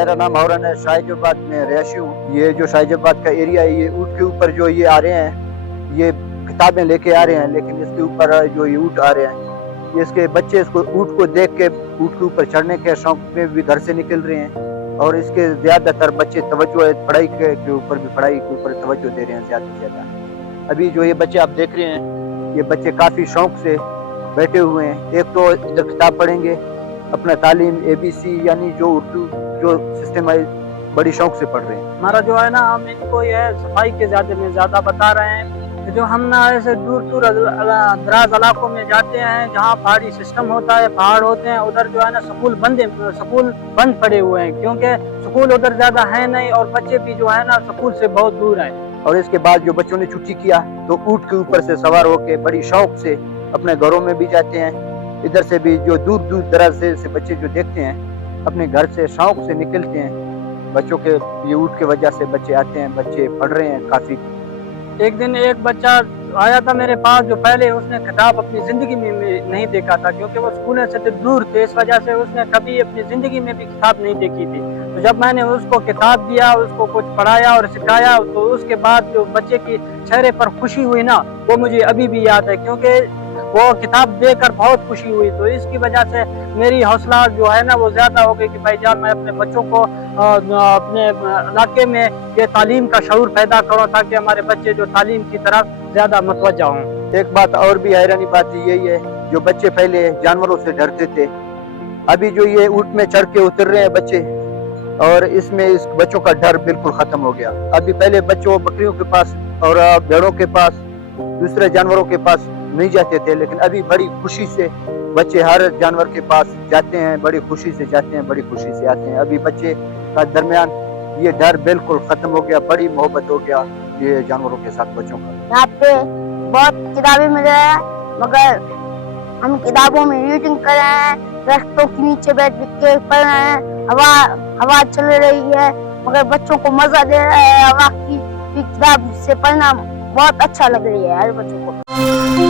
मेरा नाम हौरन है, शाहिजाबाद में रहायशी हूँ। ये जो शाहिजाबाद का एरिया है, ये ऊँट के ऊपर जो ये आ रहे हैं, ये किताबें लेके आ रहे हैं, लेकिन इसके ऊपर जो ये ऊँट आ रहे हैं, ये इसके बच्चे इसको ऊँट को देख के ऊँट के ऊपर चढ़ने के शौक में भी घर से निकल रहे हैं। और इसके ज़्यादातर बच्चे तवज्जो है पढ़ाई के ऊपर भी, पढ़ाई के ऊपर तवज्जो दे रहे हैं ज़्यादा से ज़्यादा। अभी जो ये बच्चे आप देख रहे हैं, ये बच्चे काफ़ी शौक से बैठे हुए हैं। एक तो इधर किताब पढ़ेंगे, अपना तालीम ABC यानी जो उर्दू जो सिस्टम है, बड़ी शौक से पढ़ रहे हैं। हमारा जो है ना, हम इनको ये सफाई के ज़्यादा बता रहे हैं। जो हम ना ऐसे दूर दराज इलाकों में जाते हैं जहाँ पहाड़ी सिस्टम होता है, पहाड़ होते हैं, उधर जो है ना स्कूल बंद पड़े हुए हैं, क्योंकि स्कूल उधर ज़्यादा है नहीं और बच्चे भी जो है ना स्कूल से बहुत दूर हैं। और इसके बाद जो बच्चों ने छुट्टी किया तो ऊँट के ऊपर से सवार होके बड़ी शौक से अपने घरों में भी जाते हैं। इधर से भी जो दूर दराज से बच्चे जो देखते हैं, अपने घर से शौक से निकलते हैं। बच्चों के ये ऊँट के वजह से बच्चे आते हैं, बच्चे पढ़ रहे हैं काफ़ी। एक दिन एक बच्चा आया था मेरे पास, जो पहले उसने किताब अपनी ज़िंदगी में नहीं देखा था, क्योंकि वो स्कूल से तो दूर थे, इस वजह से उसने कभी अपनी ज़िंदगी में भी किताब नहीं देखी थी। तो जब मैंने उसको किताब दिया, उसको कुछ पढ़ाया और सिखाया, तो उसके बाद जो बच्चे की चेहरे पर खुशी हुई ना, वो मुझे अभी भी याद है, क्योंकि वो किताब देखकर बहुत खुशी हुई। तो इसकी वजह से मेरी हौसला जो है ना वो ज़्यादा हो गई कि भाईजान मैं अपने बच्चों को अपने इलाके में ये तालीम का शऊर पैदा करूँ, ताकि हमारे बच्चे जो तालीम की तरफ ज़्यादा मुतवज्जा हों। एक बात और भी हैरानी बात यही है, जो बच्चे पहले जानवरों से डरते थे, अभी जो ये ऊँट में चढ़ के उतर रहे हैं बच्चे, और इसमें इस बच्चों का डर बिल्कुल खत्म हो गया। अभी पहले बच्चों बकरियों के पास और भेड़ों के पास, दूसरे जानवरों के पास नहीं जाते थे, लेकिन अभी बड़ी खुशी से बच्चे हर जानवर के पास जाते हैं, बड़ी खुशी से जाते हैं, बड़ी खुशी से आते हैं। अभी बच्चे का दरमियान ये डर बिल्कुल खत्म हो गया, बड़ी मोहब्बत हो गया ये जानवरों के साथ बच्चों का। यहाँ पे बहुत किताबें मिल रही हैं, मगर हम किताबों में रीडिंग कर रहे हैं, दरख्तों के नीचे बैठ के पढ़ रहे हैं, हवा चल रही है, मगर बच्चों को मजा दे रहा है। हवा की किताब से पढ़ना बहुत अच्छा लग रही है हर बच्चों को।